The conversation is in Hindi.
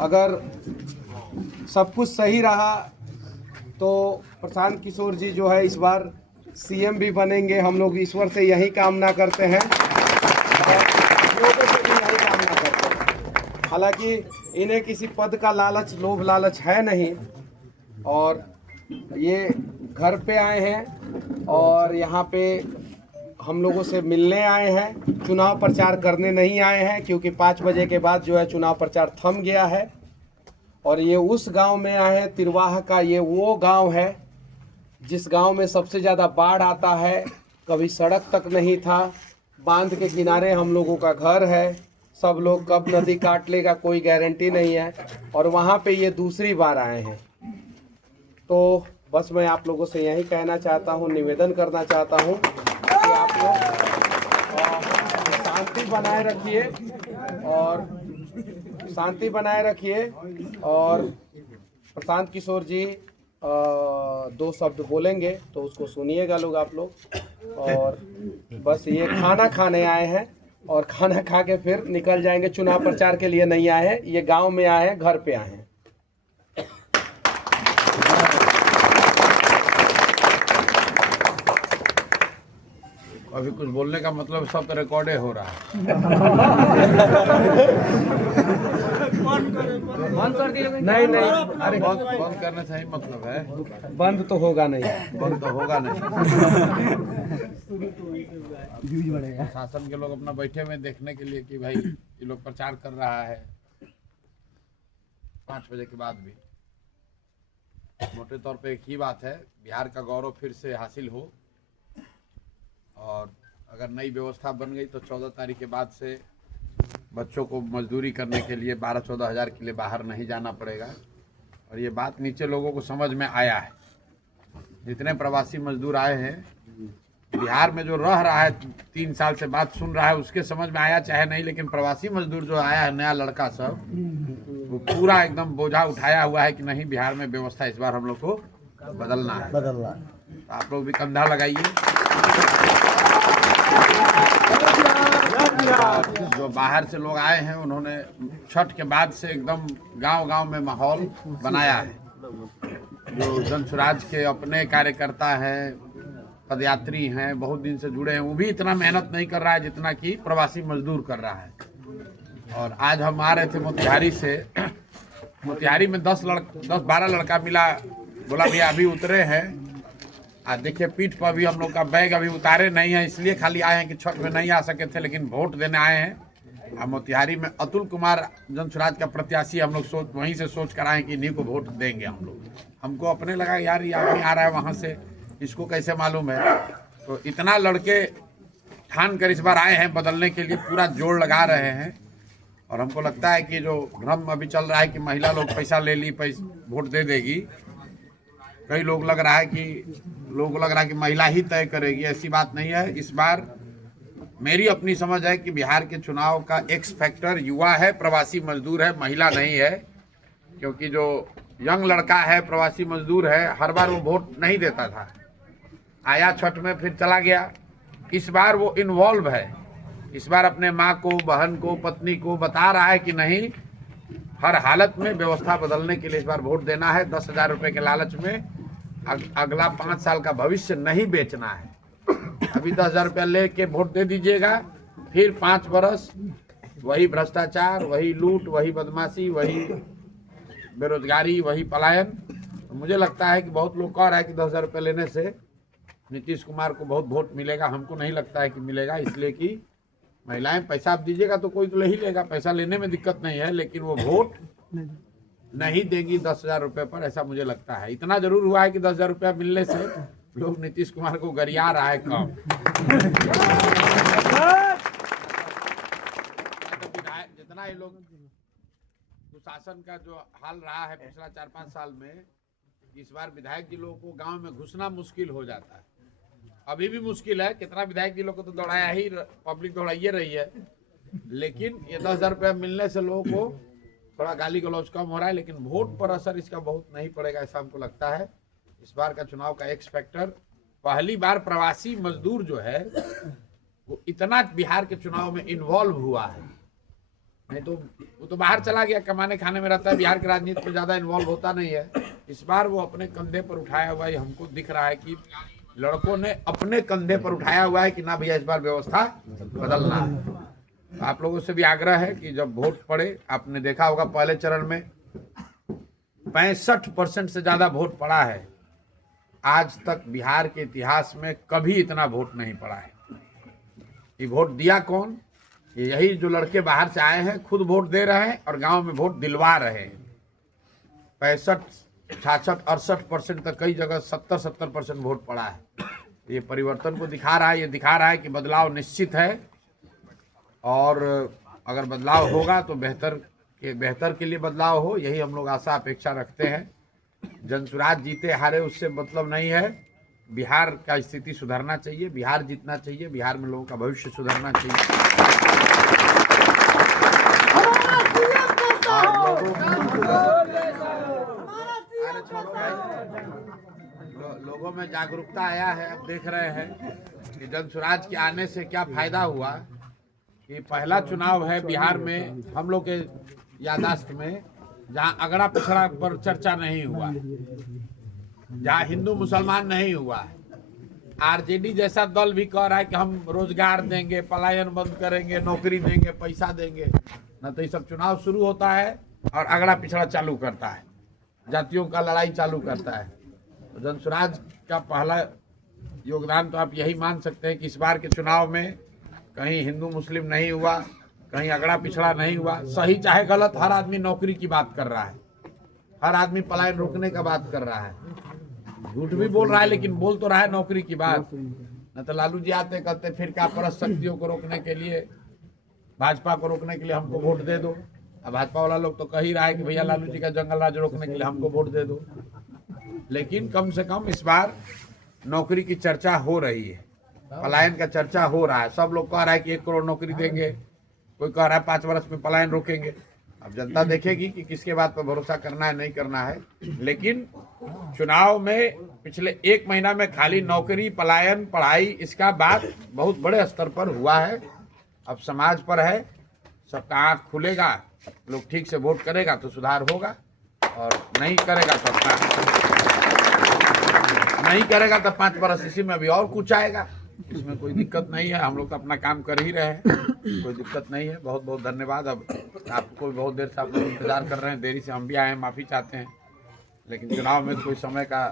अगर सब कुछ सही रहा तो प्रशांत किशोर जी जो है इस बार सीएम भी बनेंगे। हम लोग ईश्वर से यही कामना करते हैं और लोगों से भी यही कामना करते हैं। हालांकि इन्हें किसी पद का लालच, लोभ लालच है नहीं, और ये घर पे आए हैं और यहाँ पे हम लोगों से मिलने आए हैं। चुनाव प्रचार करने नहीं आए हैं, क्योंकि 5 बजे के बाद जो है चुनाव प्रचार थम गया है। और ये उस गांव में आए हैं, तिरवाह का ये वो गांव है जिस गांव में सबसे ज़्यादा बाढ़ आता है। कभी सड़क तक नहीं था, बांध के किनारे हम लोगों का घर है। सब लोग कब नदी काट लेगा कोई गारंटी नहीं है, और वहाँ पे ये दूसरी बार आए हैं। तो बस मैं आप लोगों से यही कहना चाहता हूँ, निवेदन करना चाहता हूँ कि आप लोग शांति बनाए रखिए और शांति बनाए रखिए। और प्रशांत किशोर जी 2 शब्द बोलेंगे तो उसको सुनिएगा लोग, आप लोग। और बस ये खाना खाने आए हैं और खाना खा के फिर निकल जाएंगे। चुनाव प्रचार के लिए नहीं आए हैं, ये गांव में आए हैं, घर पे आए हैं। अभी कुछ बोलने का मतलब सब तो रिकॉर्डे हो रहा है। बंद कर दिए? नहीं नहीं, अरे बंद करने से ही मतलब है, बंद तो होगा नहीं। बंद तो होगा नहीं। शासन के लोग अपना बैठे हुए देखने के लिए कि भाई ये लोग प्रचार कर रहा है 5 बजे के बाद भी। मोटे तौर पे एक ही बात है, बिहार का गौरव फिर से हासिल हो, और अगर नई व्यवस्था बन गई तो 14 तारीख के बाद से बच्चों को मजदूरी करने के लिए 12-14 हज़ार के लिए बाहर नहीं जाना पड़ेगा। और ये बात नीचे लोगों को समझ में आया है। जितने प्रवासी मजदूर आए हैं बिहार में, जो रह रहा है 3 साल से बात सुन रहा है, उसके समझ में आया चाहे नहीं, लेकिन प्रवासी मजदूर जो आया है नया लड़का सब, वो पूरा एकदम बोझा उठाया हुआ है कि नहीं, बिहार में व्यवस्था इस बार हम लोग को बदलना है। तो आप लोग भी कंधा लगाइए। जो बाहर से लोग आए हैं उन्होंने छठ के बाद से एकदम गांव-गांव में माहौल बनाया है। जो जन स्वराज के अपने कार्यकर्ता हैं, पदयात्री हैं, बहुत दिन से जुड़े हैं, वो भी इतना मेहनत नहीं कर रहा है जितना कि प्रवासी मजदूर कर रहा है। और आज हम आ रहे थे मोतिहारी से, मोतिहारी में 10-12 लड़का मिला, बोला भैया अभी उतरे हैं। देखिए पीठ पर भी हम लोग का बैग अभी उतारे नहीं है, इसलिए खाली आए हैं कि छठ में नहीं आ सके थे, लेकिन वोट देने आए हैं। मोतिहारी में अतुल कुमार जन स्वराज का प्रत्याशी हम लोग वहीं से सोच कर आए कि इन्हीं को वोट देंगे हम लोग। हमको अपने लगा यार ये आदमी आ रहा है वहाँ से, इसको कैसे मालूम है। तो इतना लड़के ठान कर इस बार आए हैं बदलने के लिए, पूरा जोड़ लगा रहे हैं। और हमको लगता है कि जो भ्रम अभी चल रहा है कि महिला लोग पैसा ले ली वोट दे देगी, कई लोग लग रहा है कि महिला ही तय करेगी, ऐसी बात नहीं है। इस बार मेरी अपनी समझ है कि बिहार के चुनाव का एक्स फैक्टर युवा है, प्रवासी मजदूर है, महिला नहीं है। क्योंकि जो यंग लड़का है, प्रवासी मजदूर है, हर बार वो वोट नहीं देता था, आया छठ में फिर चला गया। इस बार वो इन्वॉल्व है, इस बार अपने माँ को, बहन को, पत्नी को बता रहा है कि नहीं, हर हालत में व्यवस्था बदलने के लिए इस बार वोट देना है। 10,000 रुपये के लालच में अगला 5 साल का भविष्य नहीं बेचना है। अभी 10,000 रुपया ले के वोट दे दीजिएगा, फिर 5 बरस वही भ्रष्टाचार, वही लूट, वही बदमाशी, वही बेरोजगारी, वही पलायन। तो मुझे लगता है कि बहुत लोग कह रहा है कि 10,000 रुपये लेने से नीतीश कुमार को बहुत वोट मिलेगा। हमको नहीं लगता है कि मिलेगा, इसलिए कि महिलाएं पैसा आप दीजिएगा तो कोई तो ले ही लेगा, पैसा लेने में दिक्कत नहीं है, लेकिन वो वोट नहीं देंगी 10,000 रुपये पर, ऐसा मुझे लगता है। इतना जरूर हुआ है कि 10,000 रुपया मिलने से लोग नीतीश कुमार को गरिया रहा है कम। जितना ये लोग शासन का जो हाल रहा है पिछला 4-5 साल में, इस बार विधायक जी लोगों को गांव में घुसना मुश्किल हो जाता है। अभी भी मुश्किल है, कितना विधायक जी लोग को तो दौड़ाया ही, पब्लिक दौड़ाइए रही है, लेकिन ये 10,000 रुपया मिलने से लोगों को थोड़ा गाली गलौज कम हो रहा है। लेकिन वोट पर असर इसका बहुत नहीं पड़ेगा, ऐसा हमको लगता है। इस बार का चुनाव का एक्स फैक्टर, पहली बार प्रवासी मजदूर जो है वो इतना बिहार के चुनाव में इन्वॉल्व हुआ है। नहीं तो वो तो बाहर चला गया, कमाने खाने में रहता है, बिहार की राजनीति में ज़्यादा इन्वॉल्व होता नहीं है। इस बार वो अपने कंधे पर उठाया हुआ है, हमको दिख रहा है कि लड़कों ने अपने कंधे पर उठाया हुआ है कि ना भैया इस बार व्यवस्था बदलना है। आप लोगों से भी आग्रह है कि जब वोट पड़े, आपने देखा होगा पहले चरण में 65% से ज़्यादा वोट पड़ा है। आज तक बिहार के इतिहास में कभी इतना वोट नहीं पड़ा है। ये वोट दिया कौन? यही जो लड़के बाहर से आए हैं, खुद वोट दे रहे हैं और गांव में वोट दिलवा रहे हैं। 65, 66, 68% तक, कई जगह 70% वोट पड़ा है। ये परिवर्तन को दिखा रहा है, ये दिखा रहा है कि बदलाव निश्चित है और अगर बदलाव होगा तो बेहतर के लिए बदलाव हो, यही हम लोग आशा अपेक्षा रखते हैं। जनसुराज जीते हारे उससे मतलब नहीं है। बिहार का स्थिति सुधरना चाहिए, बिहार जीतना चाहिए, बिहार में लोगों का भविष्य सुधरना चाहिए। लोगों में जागरूकता आया है। अब देख रहे हैं कि जनसुराज के आने से क्या फायदा हुआ। कि पहला चुनाव है बिहार में हम लोग के यादाश्त में जहां अगड़ा पिछड़ा पर चर्चा नहीं हुआ, जहां हिंदू मुसलमान नहीं हुआ। आरजेडी जैसा दल भी कह रहा है कि हम रोजगार देंगे, पलायन बंद करेंगे, नौकरी देंगे, पैसा देंगे। न तो ये सब चुनाव शुरू होता है और अगड़ा पिछड़ा चालू करता है, जातियों का लड़ाई चालू करता है। तो जनसुराज का पहला योगदान तो आप यही मान सकते हैं कि इस बार के चुनाव में कहीं हिंदू मुस्लिम नहीं हुआ, कहीं अगड़ा पिछड़ा नहीं हुआ। सही चाहे गलत, हर आदमी नौकरी की बात कर रहा है, हर आदमी पलायन रोकने का बात कर रहा है। झूठ भी बोल रहा है लेकिन बोल तो रहा है नौकरी की बात। न तो लालू जी आते कहते फिर क्या परस शक्तियों को रोकने के लिए, भाजपा को रोकने के लिए हमको वोट दे दो। अब भाजपा वाला लोग तो कह ही रहा है कि भैया लालू जी का जंगल राज रोकने के लिए हमको वोट दे दो। लेकिन कम से कम इस बार नौकरी की चर्चा हो रही है, पलायन का चर्चा हो रहा है। सब लोग कह रहा है कि 1 करोड़ नौकरी देंगे, कोई कह रहा है 5 वर्ष में पलायन रोकेंगे। अब जनता देखेगी कि किसके बात पर भरोसा करना है, नहीं करना है। लेकिन चुनाव में पिछले 1 महीना में खाली नौकरी, पलायन, पढ़ाई, इसका बात बहुत बड़े स्तर पर हुआ है। अब समाज पर है, सबका आँख खुलेगा, लोग ठीक से वोट करेगा तो सुधार होगा, और नहीं करेगा तो नहीं करेगा तो 5 वर्ष इसी में भी और कुछ आएगा। इसमें कोई दिक्कत नहीं है, हम लोग तो अपना काम कर ही रहे हैं, कोई दिक्कत नहीं है। बहुत बहुत धन्यवाद। अब आपको भी बहुत देर से आप लोग इंतजार कर रहे हैं, देरी से हम भी आए हैं, माफ़ी चाहते हैं। लेकिन चुनाव में तो कोई समय का